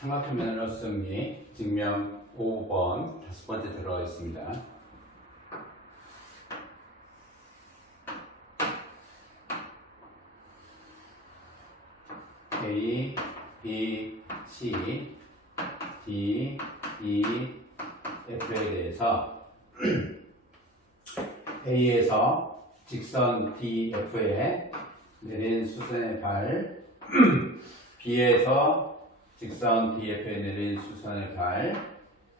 삼각형 면허 승리 증명 5번 다섯 번째 들어가 있습니다. A, B, C, D, E, F에 대해서 A에서 직선 DF에 내린 수선의 발, B에서 직선 DF에 내린 수선의 발,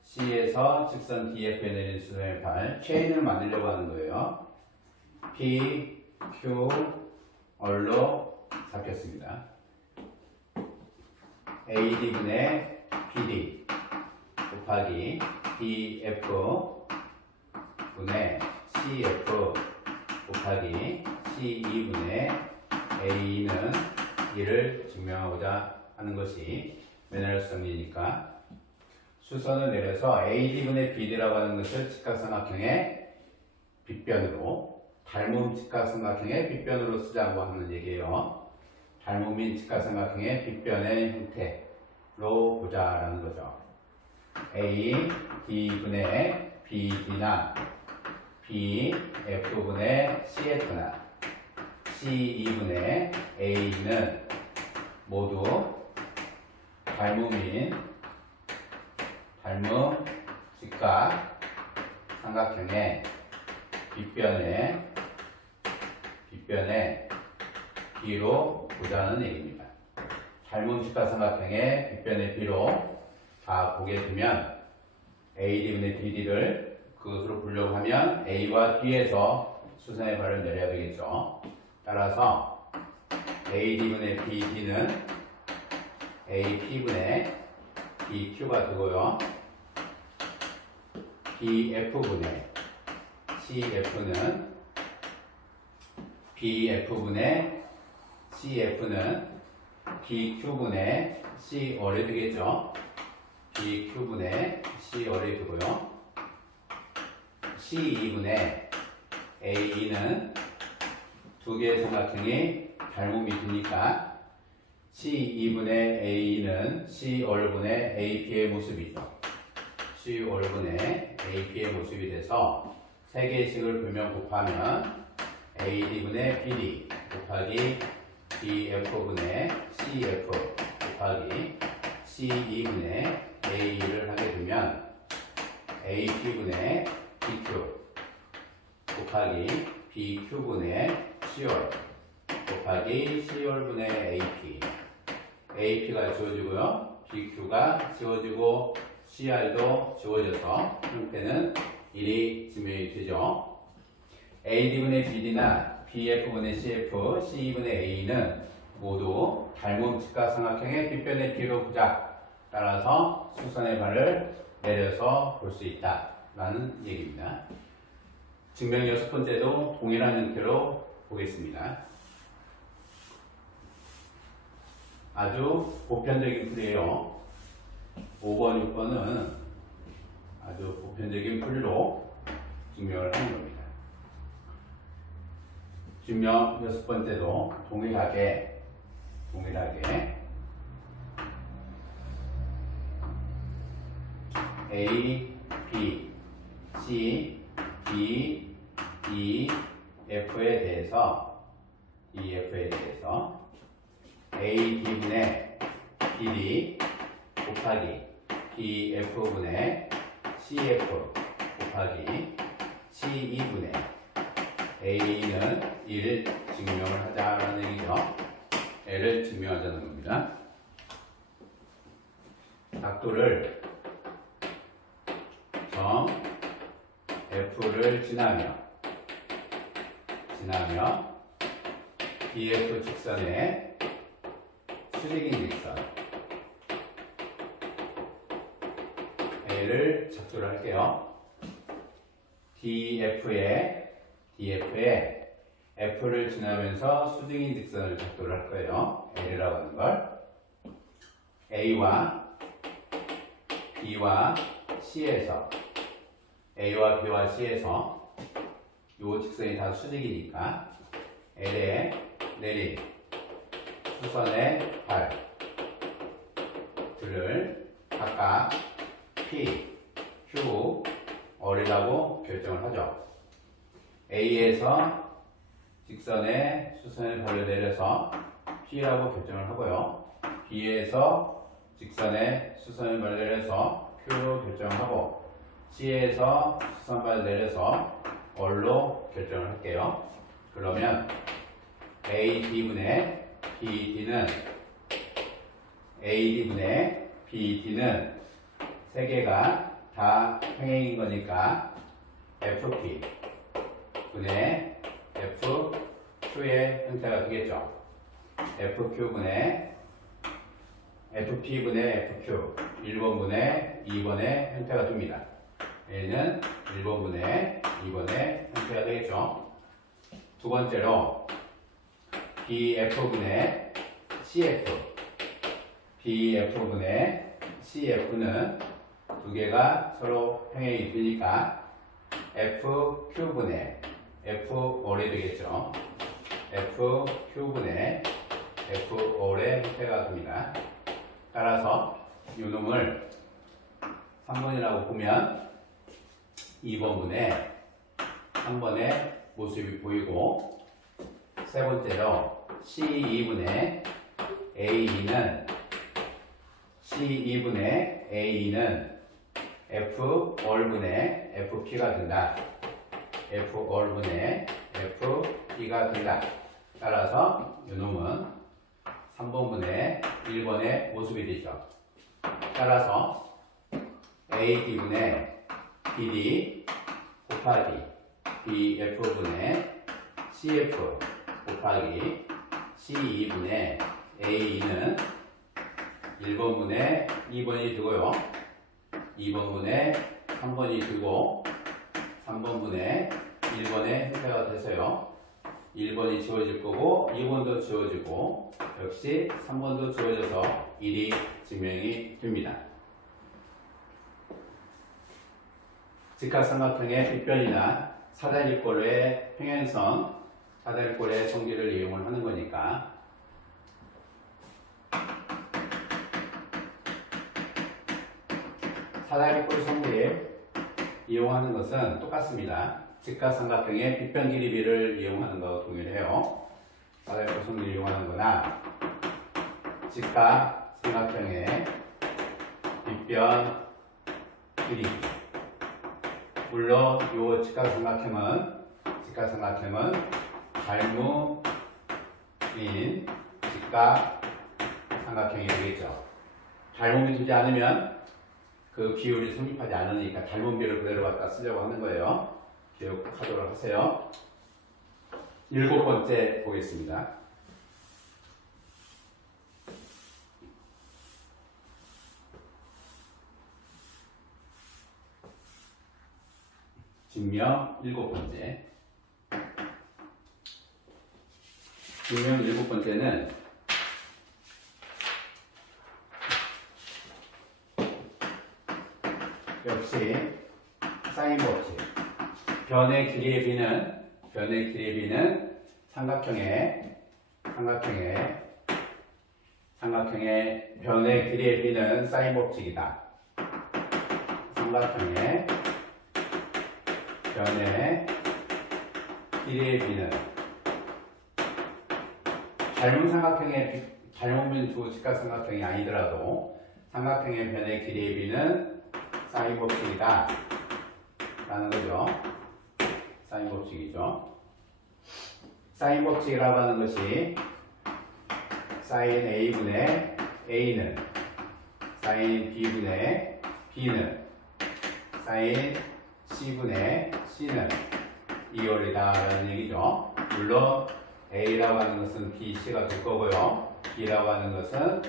C에서 직선 DF에 내린 수선의 발, 체인을 만들려고 하는 거예요. P, Q, R로 잡혔습니다. AD분의 BD 곱하기 DF 분의 CF 곱하기 C2분의 A는 이를 증명하고자 하는 것이 메널 썸이니까 수선을 내려서 AD분의 BD라고 하는 것을 직각삼각형의 빗변으로 닮음 직각삼각형의 빗변으로 쓰자고 하는 얘기예요. 닮음인 직각삼각형의 빗변의 형태로 보자라는 거죠. A, D분의 BD나 B, F분의 CF나 C2분의 A는 모두 닮음 직각 삼각형의 빗변의 B로 보자는 얘기입니다. 닮음 직각 삼각형의 빗변의 B로 다 보게 되면 AD분의 BD를 그것으로 보려고 하면 A와 B에서 수선의 발을 내려야 되겠죠. 따라서 AD분의 BD는 AP분의 BQ가 되고요. BF분의 CF는 BF분의 CF는 BQ분의 C월이 되겠죠. BQ분의 C월이 되고요. C2분의 A는 두 개의 삼각형이 닮음이 되니까 C2분의 A는 C월분의 AP의 모습이죠. C월분의 AP의 모습이 돼서 세 개의 식을 불면 곱하면 AD분의 BD 곱하기 BF분의 CF 곱하기 C2분의 A를 하게 되면 AP분의 BQ 곱하기 BQ분의 C월 곱하기 C월분의 AP AP가 지워지고요. BQ가 지워지고 CR도 지워져서 형태는 1이 증명이 되죠. AD분의 BD나 BF분의 CF, C2분의 A는 모두 닮음 직각삼각형의 빗변의 B로 보자. 따라서 수선의 발을 내려서 볼 수 있다 라는 얘기입니다. 증명 6번째도 동일한 형태로 보겠습니다. 아주 보편적인 풀이에요. 5번, 6번은 아주 보편적인 풀이로 증명을 하는 겁니다. 증명 6번째도 동일하게 A, B, C, D, E, F에 대해서 A, D분의 BD 곱하기 BF분의 CF 곱하기 C2분의 A는 1을 증명을 하자라는 얘기죠. L을 증명하자는 겁니다. 각도를 점 F를 지나며 BF 직선의 수직인 직선 L을 작도를 할게요. DF에 F를 지나면서 수직인 직선을 작도를 할 거예요. L이라고 하는 걸 A와 B와 C에서 A와 B와 C에서 이 직선이 다 수직이니까 L에 내린 수선의 발 F들을 각각 P, Q, R이라고 결정을 하죠. A에서 직선의 수선을 발로 내려서 P라고 결정을 하고요. B에서 직선의 수선을 발로 내려서 Q로 결정하고 C에서 수선발 내려서 R로 결정을 할게요. 그러면 AD분의 BD는 세 개가 다 평행인 거니까 FP 분의 FQ의 형태가 되겠죠. FQ분의 FP분의 FQ 1번분의 2번의 형태가 됩니다. 얘는 1번분의 2번의 형태가 되겠죠. 두 번째로 BF분의 CF는 두 개가 서로 평행이 되니까 FQ분의 FOR이 되겠죠. FQ분의 FOR의 형태가 됩니다. 따라서 이 놈을 3번이라고 보면 2번분의 3번의 모습이 보이고, 세 번째로 C2분의 A는 F-R분의 FP가 된다. F-R분의 FP가 된다. 따라서 이놈은 3번분의 1번의 모습이 되죠. 따라서 AD분의 BD 곱하기 BF분의 CF 곱하기 C2분의 A는 1번분의 2번이 되고요. 2번분의 3번이 되고 3번분의 1번의 형태가 돼서요. 1번이 지워질 거고 2번도 지워지고 역시 3번도 지워져서 1이 증명이 됩니다. 직각삼각형의 빗변이나 사다리꼴의 평행선, 사다리꼴의 성질을 이용을 하는 거니까 사다리꼴 성질 이용하는 것은 똑같습니다. 직각삼각형의 빗변 길이비를 이용하는 거 동일해요. 사다리꼴 성질 이용하는 거나 직각삼각형의 빗변 길이비. 물론 이 직각삼각형은 닮음인 직각삼각형이 되겠죠. 닮음이 되지 않으면 그 비율이 성립하지 않으니까 닮은 비율을 그대로 갖다 쓰려고 하는 거예요. 기억하도록 하세요. 7번째 보겠습니다. 증명 7번째. 증명 7번째는 역시 사인 법칙. 변의 길이의 비는 삼각형의 변의 길이의 비는 사인 법칙이다. 삼각형의 변의 길이의 비는 닮은 두 직각삼각형이 아니더라도 삼각형의 변의 길이의 비는 사인 법칙이다 라는 거죠. 사인 법칙이죠. 사인 법칙이라고 하는 것이 사인 A분의 A는 사인 B분의 B는 사인 C분의 C는 이 원리다 라는 얘기죠. 물론 A라고 하는 것은 BC가 될 거고요. B라고 하는 것은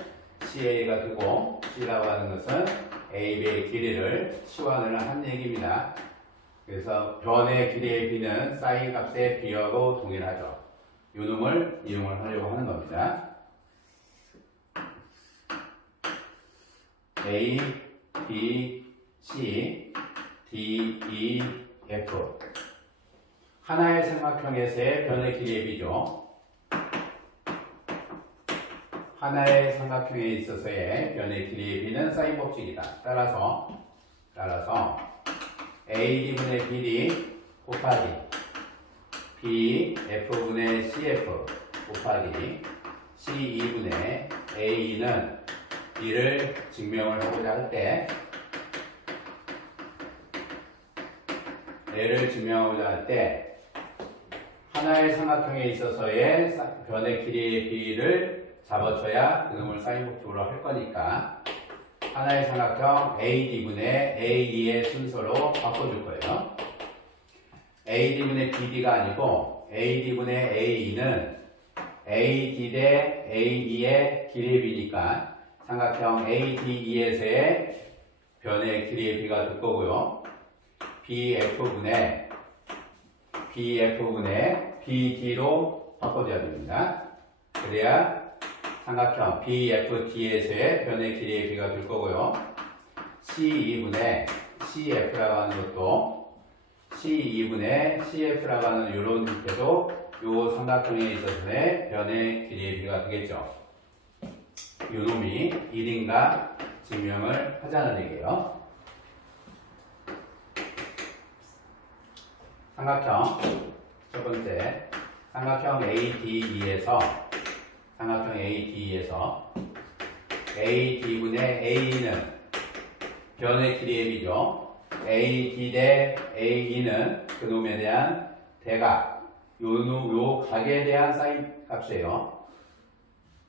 CA가 되고 C라고 하는 것은 AB의 길이를 치환을 한 얘기입니다. 그래서 변의 길이의 B는 사인 값의 B하고 동일하죠. 이 놈을 이용을 하려고 하는 겁니다. A, B, C, D, E, F. 하나의 삼각형에서의 변의 길이의 B죠. 하나의 삼각형에 있어서의 변의 길이의 b는 사인 법칙이다. 따라서 AD분의 BD 곱하기 BF분의 CF 곱하기 C2분의 A는 B를 증명을 하고자 할 때 얘를 증명하고자 할 때 하나의 삼각형에 있어서의 변의 길이의 B를 잡아줘야 그놈을 사인 법칙으로 할 거니까 하나의 삼각형 AD분의 AE의 순서로 바꿔줄 거예요. AD분의 BD가 아니고 AD분의 AE는 AD 대 AE의 길이의 B니까 삼각형 ADE에서의 변의 길이의 B가 될 거고요. BF분의 BD로 바꿔줘야 됩니다. 그래야 삼각형 BFD에서의 변의 길이의 B가 될 거고요. C2분의 CF라고 하는 것도 C2분의 CF라고 하는 이런 형태도 이 삼각형에 있어서의 변의 길이의 B가 되겠죠. 이 놈이 1인가 증명을 하자는 얘기예요. 삼각형 첫 번째 삼각형 ADE에서 AD분의 AE는 변의 길이의 B죠. AD 대 AE는 그놈에 대한 대각 요 각에 대한 사인 값이에요.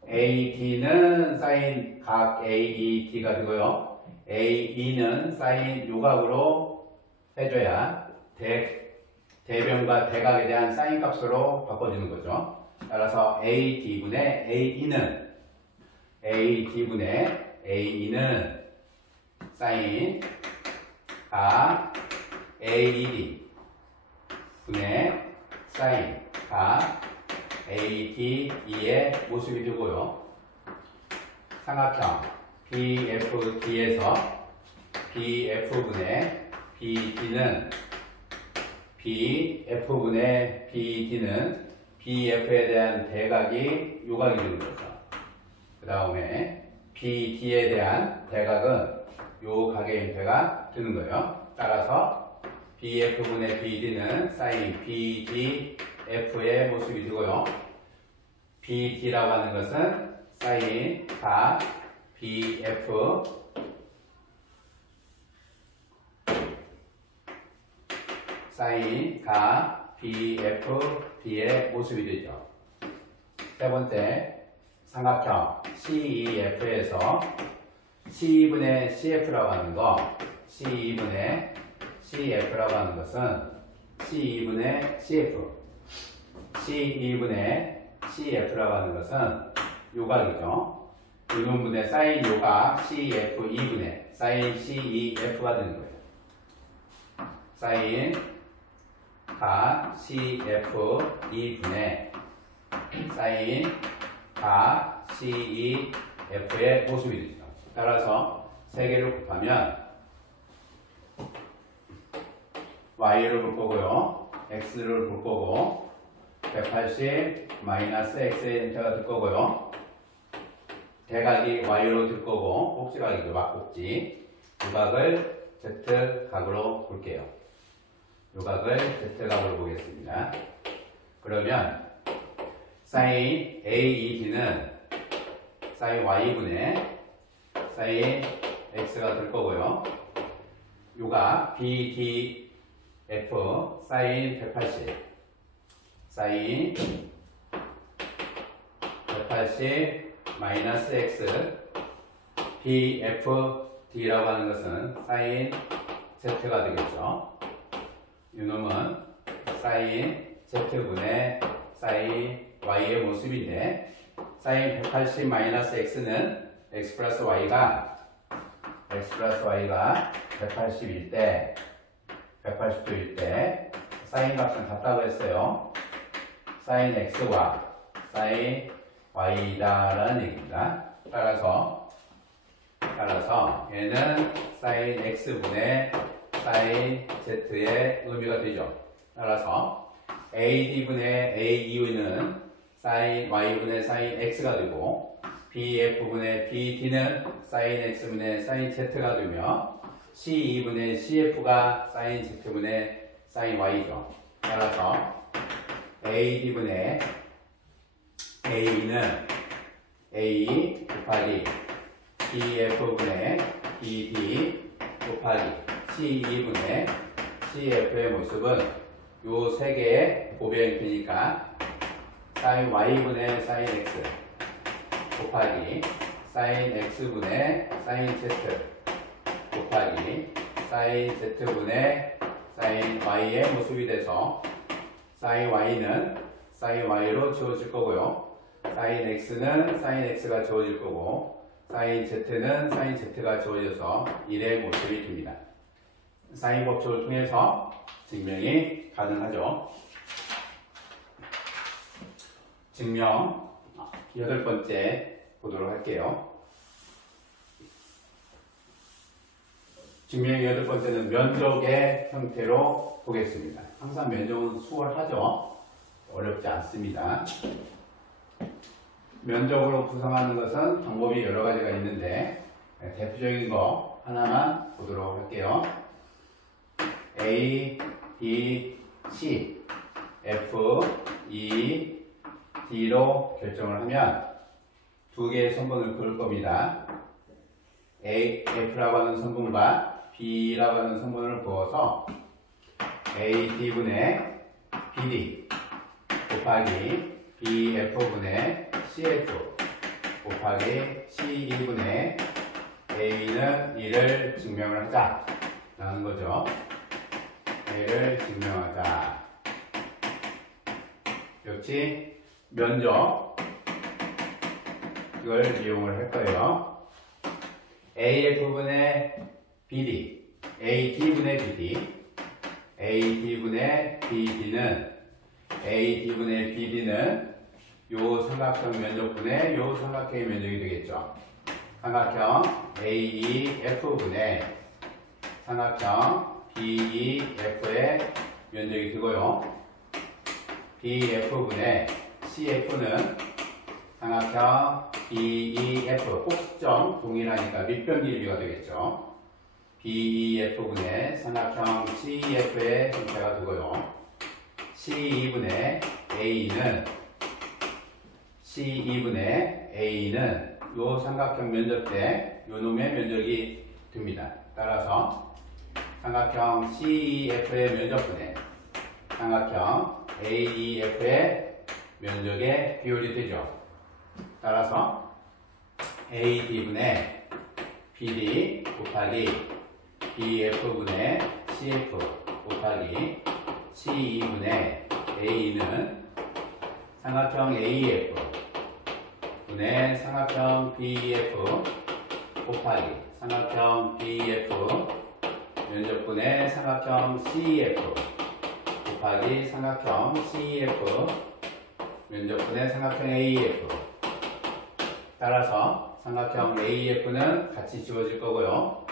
AD는 사인 각 AED가 되고요. AE는 사인 요각으로 해줘야 대변과 대각에 대한 사인 값으로 바꿔주는 거죠. 따라서 AD분의 AE는 사인 각 AED 분의 사인 각 ADE의 모습이 되고요. 삼각형 BFD에서 BF분의 BD는 BF에 대한 대각이 요각이 되는 거죠. 그 다음에 BD에 대한 대각은 요 각의 형태가 되는 거예요. 따라서 BF분의 BD는 사인 BDF의 모습이 되고요. BD라고 하는 것은 사인 각 BF 사인 각 BFD의 모습이 되죠. 세 번째 삼각형 CEF에서 C2분의 CF라고 하는 거 C2분의 CF라고 하는 것은 C2분의 CF라고 하는 것은 요각이죠. 이놈분의 사인 요각 CF2분의 사인 CEF가 되는 거예요. 사인 각 CF2분의 사인 각 CEF의 모습이 되죠. 따라서 세 개를 곱하면 Y를 볼 거고요. X를 볼 거고 180 마이너스 X의 형태가 될 거고요. 대각이 Y로 될 거고 꼭지각이죠. 막꼭지. 요각을 Z각으로 볼게요. 요각을 Z각으로 보겠습니다. 그러면 사인 AED는 사인 Y분의 사인 X가 될 거고요. 요각 BDF 사인 180 마이너스 X BFD라고 하는 것은 사인 Z가 되겠죠. 이놈은 사인 Z분의 사인 Y의 모습인데 사인 180 마이너스 X는 X 플러스 Y가 180일 때 180도일 때 사인 값은 같다고 했어요. 사인 X와 사인 Y다라는 얘기입니다. 따라서 얘는 사인 X분의 사인 Z의 의미가 되죠. 따라서 AD분의 AE는 사인 Y분의 사인 X가 되고 BF분의 BD는 sin X분의 sin Z가 되며 C2분의 CF가 sin Z분의 sin Y죠. 따라서 AD분의 A는 A 곱하기 BF분의 BD 곱하기 C2분의 CF의 모습은 요 세 개의 고변형이니까 sin Y분의 sin X 곱하기 sin X분의 sin Z 곱하기 sin Z분의 sin Y의 모습이 돼서 sin Y는 sin Y로 지워질 거고요. sin X는 sin X가 지워질 거고 sin Z는 sin Z가 지워져서 1의 모습이 됩니다. 사인 법칙을 통해서 증명이 가능하죠. 증명 8번째 보도록 할게요. 증명 8번째는 면적의 형태로 보겠습니다. 항상 면적은 수월하죠. 어렵지 않습니다. 면적으로 구성하는 것은 방법이 여러 가지가 있는데 대표적인 거 하나만 보도록 할게요. A, B, C, F, E, D로 결정을 하면 두 개의 선분을 그을 겁니다. A, F라고 하는 선분과 B라고 하는 선분을 그어서 A, D분의 BD 곱하기 BF분의 CF 곱하기 C2분의 A는 1을 증명을 하자 라는 거죠. A를 증명하자. 역시 면적 이걸 이용을 할 거예요. AF분의 BD, AD분의 BD, AD분의 BD는 AD분의 BD는 요 삼각형 면적분의 요 삼각형의 면적이 되겠죠. 삼각형 AEF분의 삼각형 BEF의 면적이 되고요. BF분의 CF는 삼각형 BEF, 꼭지점 동일하니까 밑변 길이가 되겠죠. BEF분의 삼각형 CEF의 형태가 되고요. C2분의 A는 요 삼각형 면적 대 요 놈의 면적이 됩니다. 따라서 삼각형 CEF의 면적분의 삼각형 AEF의 면적의 비율이 되죠. 따라서 AD분의 BD 곱하기 BF분의 CF 곱하기 C2분의 A는 삼각형 AEF 분의 삼각형 BEF 곱하기 삼각형 BEF 면적분의 삼각형 CEF 곱하기 삼각형 CEF 면적분의 삼각형 AEF. 따라서 삼각형 AEF는 같이 지워질 거고요.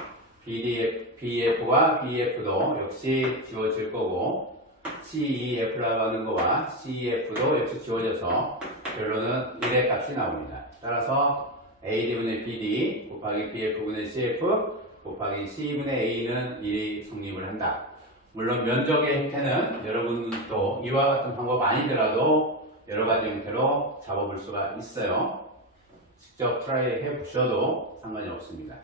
BF와 BEF도 역시 지워질 거고 CEF라고 하는 거와 CEF도 역시 지워져서 결론은 1의 값이 나옵니다. 따라서 AD분의 BD 곱하기 BF분의 CF 곱하기 C분의 A는 1이 성립을 한다. 물론 면적의 형태는 여러분도 이와 같은 방법 아니더라도 여러 가지 형태로 잡아볼 수가 있어요. 직접 트라이 해보셔도 상관이 없습니다.